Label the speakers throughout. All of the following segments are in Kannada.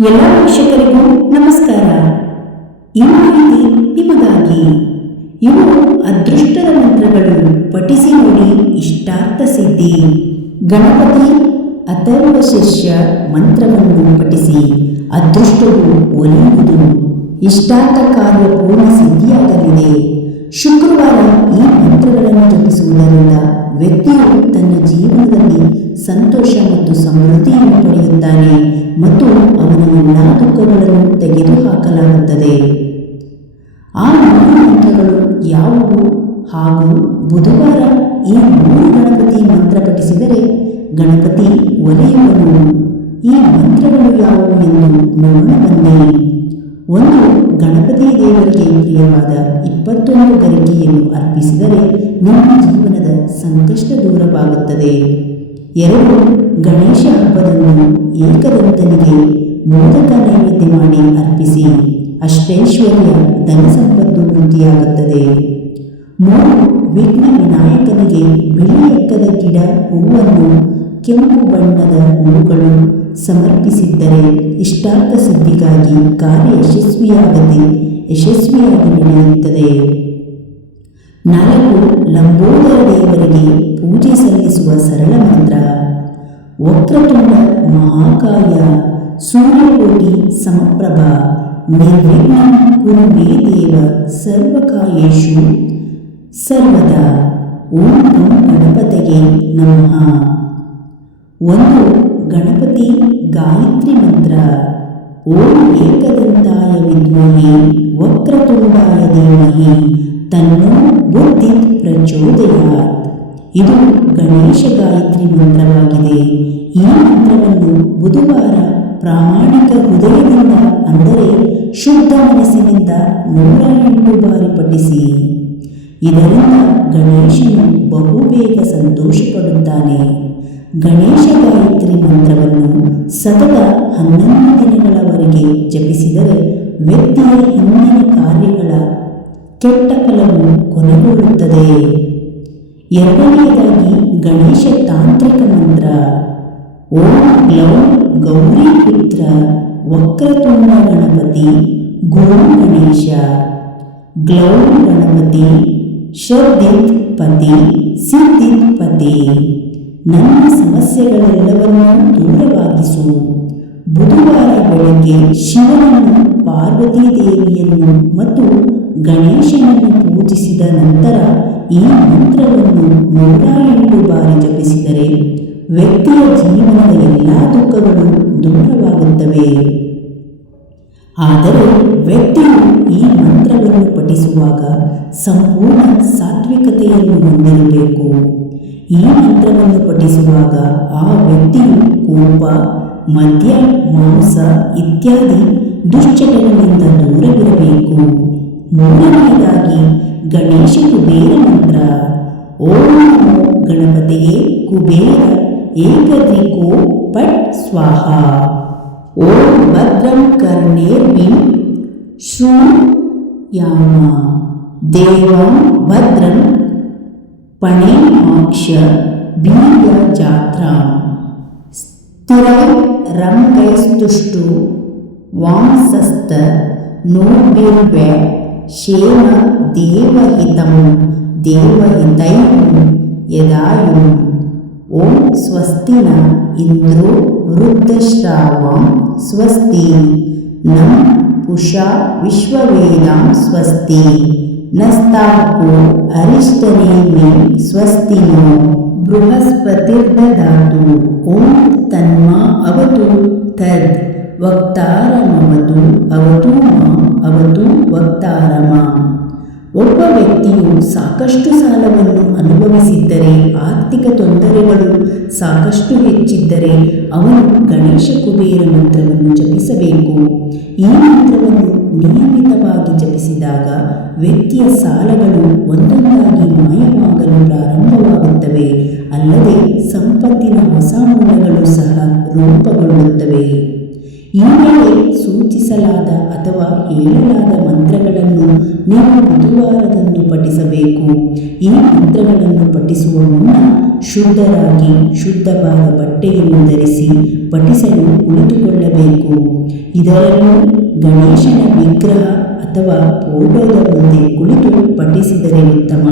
Speaker 1: ಎಲ್ಲ ವೀಕ್ಷಕರಿಗೂ ನಮಸ್ಕಾರ. ಈ ಮಾಹಿತಿ ನಿಮಗಾಗಿ. ಇವು ಅದೃಷ್ಟದ ಮಂತ್ರಗಳು. ಪಠಿಸಿ ನೋಡಿ ಇಷ್ಟಾರ್ಥ ಸಿದ್ಧಿ. ಗಣಪತಿ ಅಥರ್ವ ಶಿಷ್ಯ ಮಂತ್ರವನ್ನು ಪಠಿಸಿ. ಅದೃಷ್ಟವು ಒಲಿಯುವುದು. ಇಷ್ಟಾರ್ಥ ಕಾರ್ಯ ಪೂರ್ಣ ಸಿದ್ಧಿಯಾಗಲಿದೆ. ಶುಕ್ರವಾರ ಈ ಮಂತ್ರಗಳನ್ನು ಜಪಿಸುವುದರಿಂದ ವ್ಯಕ್ತಿಯು ತನ್ನ ಜೀವನದಲ್ಲಿ ಸಂತೋಷ ಮತ್ತು ಸಮೃದ್ಧಿಯನ್ನು ಪಡೆಯುತ್ತಾನೆ. ಮತ್ತು ಅವನ ಎಲ್ಲ ದುಃಖಗಳನ್ನು ತೆಗೆದುಹಾಕಲಾಗುತ್ತದೆ. ಆ ಮೂರು ಮಂತ್ರಗಳು ಯಾವುವು? ಹಾಗೂ ಬುಧವಾರ ಈ ಮೂರು ಗಣಪತಿ ಮಂತ್ರ ಪಠಿಸಿದರೆ ಗಣಪತಿ ಒಲೆಯುವನು. ಈ ಮಂತ್ರಗಳು ಯಾವುವು ಎಂದು ನೋಡೋಣ ಬನ್ನಿ. ಒಂದು, ಗಣಪತಿ ದೇವರಿಗೆ ಪ್ರಿಯವಾದ ಇಪ್ಪತ್ತೊಂದು ಗರಿಕೆಯನ್ನು ಅರ್ಪಿಸಿದರೆ ನಿಮ್ಮ ಜೀವನದ ಸಂಕಷ್ಟ ದೂರವಾಗುತ್ತದೆ. ಎರಡು, ಗಣೇಶ ಹಬ್ಬದಂದು ಏಕದಂತನಿಗೆ ಮೋದಕ ನೈವೇದ್ಯ ಮಾಡಿ ಅರ್ಪಿಸಿ, ಅಷ್ಟೈಶ್ವರ್ಯ ಧನ ಸಂಪತ್ತು ವೃದ್ಧಿಯಾಗುತ್ತದೆ. ಮೂರು ವಿಘ್ನ ವಿನಾಯಕನಿಗೆ ಬಿಳಿ ಎಕ್ಕದ ಗಿಡ, ಹೂವನ್ನು, ಕೆಂಪು ಬಣ್ಣದ ಹೂವುಗಳು ಸಮರ್ಪಿಸಿದ್ದರೆ ಇಷ್ಟಾರ್ಥ ಸಿದ್ಧಿಗಾಗಿ ಕಾರ್ಯ ಯಶಸ್ವಿಯಾಗದೆ ಯಶಸ್ವಿಯಾಗಿ ನಡೆಯುತ್ತದೆ. ನಾಲ್ಕು, ಲಂಬೋದರ ದೇವರಿಗೆ ಪೂಜೆ ಸಲ್ಲಿಸುವ ಸರಳ ಮಂತ್ರ. ವಕ್ರತುಂಡ ಮಹಾಕಾಯ ಸೂರ್ಯಕೋಟಿ ಸಮಪ್ರಭ. ನಿರ್ವಿಘ್ನ ಕುರು ಮೇ ದೇವ ಸರ್ವಕಾಯೇಶು. ಸರ್ವದಾ, ಓಂ ಗಣಪತಿಗೆ ನಮಃ. ಒಂದು ಗಣಪತಿ ಗಾಯತ್ರಿ ಮಂತ್ರ. ಓಂ ಏಕದಂತಾಯ ವಿದ್ಮಹೆ, ವಕ್ರತುಂಡಾಯ ಧೀಮಹಿ, ತನ್ನೋ ಬುದ್ಧಿ ಪ್ರಚೋದಯಾತ್. ಇದು ಗಣೇಶ ಗಾಯತ್ರಿ ಮಂತ್ರವಾಗಿದೆ. ಈ ಮಂತ್ರವನ್ನು ಬುಧವಾರ ಪ್ರಾಮಾಣಿಕ ಹೃದಯದಿಂದ ಅಂದರೆ ಶುದ್ಧ ಮನಸ್ಸಿನಿಂದ ನೂರ ಎಂಟು ಬಾರಿ ಪಠಿಸಿ. ಇದರಿಂದ ಗಣೇಶನು ಬಹುಬೇಗ ಸಂತೋಷಪಡುತ್ತಾನೆ. ಗಣೇಶ ಗಾಯತ್ರಿ ಮಂತ್ರವನ್ನು ಸತತ ಹನ್ನೊಂದು ದಿನಗಳವರೆಗೆ ಜಪಿಸಿದರೆ ವ್ಯಕ್ತಿಯ ಹಿಂದಿನ ಕಾರ್ಯಗಳ ಕೆಟ್ಟ ಫಲವು ಕೊನೆಗೊಳ್ಳುತ್ತದೆ. ಎರಡನೆಯದಾಗಿ ಗಣೇಶ ತಾಂತ್ರಿಕ ಮಂತ್ರ. ಓಂ ಗ್ಲೌ ಗೌರಿ ಪುತ್ರ ವಕ್ರತುಂಡ ಗಣಪತಿ ಗುರು ಗಣೇಶ. ಗ್ಲೌ ಗಣಪತಿ ಶಬ್ದಿತ್ ಪತಿ ಸಿದ್ಧಿತ್ ಪತಿ ನನ್ನ ಸಮಸ್ಯೆಗಳೆಲ್ಲವನ್ನೂ ದೂರವಾಗಿಸು. ಬುಧವಾರ ಬೆಳಗ್ಗೆ ಶಿವನನ್ನು ಪಾರ್ವತೀ ದೇವಿಯನ್ನು ಮತ್ತು ಗಣೇಶನನ್ನು ಪೂಜಿಸಿದ ನಂತರ ಈ ಮಂತ್ರವನ್ನು ನೂರ ಎಂಟು ಬಾರಿ ಜಪಿಸಿದರೆ ವ್ಯಕ್ತಿಯ ಜೀವನದ ಎಲ್ಲ ದುಃಖಗಳು ದೂರವಾಗುತ್ತವೆ. ಆದರೆ ವ್ಯಕ್ತಿಯು ಈ ಮಂತ್ರವನ್ನು ಪಠಿಸುವಾಗ ಸಂಪೂರ್ಣ ಸಾತ್ವಿಕತೆಯನ್ನು ಹೊಂದಿರಬೇಕು. ಈ ಮಂತ್ರವನ್ನು ಪಠಿಸುವಾಗ ಆ ವ್ಯಕ್ತಿಯು ಕೋಪ, ಮದ್ಯ, ಮಾಂಸ ಇತ್ಯಾದಿ ದುಶ್ಚಟಗಳಿಂದ ದೂರವಿರಬೇಕು. ಮೂರನೆಯದಾಗಿ ಗಣೇಶ ಕುಬೇರ ಮಂತ್ರ ಓಂ ನಮೋ ಗಣಪತಿಯೇ ಕುಬೇರ ಏಕದ್ರಿಕೋ ಪಟ್ ಸ್ವಾಹ ಓಂ ಭದ್ರಂ ಕರ್ಣೇರ್ವಿಂ ಶೃಣುಯಾಮ ದೇವಂ ಭದ್ರಂ ಪಣೇಮಾಕ್ಷ ಬೀರ್ಯ ಜಾತ್ರಾ ಸ್ಥಿರೈ ರಂಗೈಸ್ತುಷ್ಟು ವಾಂಸಸ್ತ ನೋರ್ಬಿರ್ವೆ ಶೇಮ ಯದಾಯು ಓಂ ಸ್ವಸ್ತಿನ ಇಂದ್ರೋ ವೃದ್ಧಶ್ರಾವಂ ಸ್ವಸ್ತಿ. ನಂ ಪುಷಾ ವಿಶ್ವವೇದಾಂ ಸ್ವಸ್ತಿ. ನಸ್ತಾಪೋ ಅರಿಷ್ಟನೇಮಿ ಸ್ವಸ್ತಿನೋ. ಬೃಹಸ್ಪತಿರ್ದದಾತು. ಓಂ ತನ್ಮಾ ಅವತು ತದ್. ವಕ್ತಾರಮವತು ಅವತು ಮಾಂ, ಅವತು ವಕ್ತಾರಮ. ಒಬ್ಬ ವ್ಯಕ್ತಿಯು ಸಾಕಷ್ಟು ಸಾಲವನ್ನು ಅನುಭವಿಸಿದ್ದರೆ ಆರ್ಥಿಕ ತೊಂದರೆಗಳು ಸಾಕಷ್ಟು ಹೆಚ್ಚಿದ್ದರೆ ಅವನು ಗಣೇಶ ಕುಬೇರ ಮಂತ್ರವನ್ನು ಜಪಿಸಬೇಕು. ಈ ಮಂತ್ರವನ್ನು ನಿಯಮಿತವಾಗಿ ಜಪಿಸಿದಾಗ ವ್ಯಕ್ತಿಯ ಸಾಲಗಳು ಒಂದೊಂದಾಗಿ ಮಾಯವಾಗಲು ಪ್ರಾರಂಭವಾಗುತ್ತವೆ, ಅಲ್ಲದೆ ಸಂಪತ್ತಿನ ಹೊಸ ಮೂಲಗಳು ಸಹ ರೂಪುಗೊಳ್ಳುತ್ತವೆ. ಈ ಸೂಚಿಸಲಾದ ಅಥವಾ ಹೇಳಲಾದ ಮಂತ್ರಗಳನ್ನು ನೀವು ಬುಧವಾರದಂದು ಪಠಿಸಬೇಕು. ಈ ಮಂತ್ರಗಳನ್ನು ಪಠಿಸುವ ಮುನ್ನ ಶುದ್ಧರಾಗಿ ಶುದ್ಧವಾದ ಬಟ್ಟೆಯನ್ನು ಧರಿಸಿ ಪಠಿಸಲು ಕುಳಿತುಕೊಳ್ಳಬೇಕು. ಇದರಲ್ಲೂ ಗಣೇಶನ ವಿಗ್ರಹ ಅಥವಾ ಫೋಟೋದ ಮುಂದೆ ಕುಳಿತು ಪಠಿಸಿದರೆ ಉತ್ತಮ.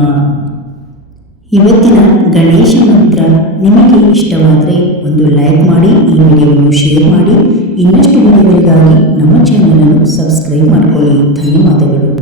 Speaker 1: ಇವತ್ತಿನ ಗಣೇಶ ಮಂತ್ರ ನಿಮಗೆ ಇಷ್ಟವಾದರೆ ಒಂದು ಲೈಕ್ ಮಾಡಿ, ಈ ವಿಡಿಯೋವನ್ನು ಶೇರ್ ಮಾಡಿ ಇನ್ನಷ್ಟು ವಿಡಿಯೋಗಳಿಗಾಗಿ ನಮ್ಮ ಚಾನಲನ್ನು ಸಬ್ಸ್ಕ್ರೈಬ್ ಮಾಡಿಕೊಳ್ಳಿ. ಧನ್ಯವಾದಗಳು.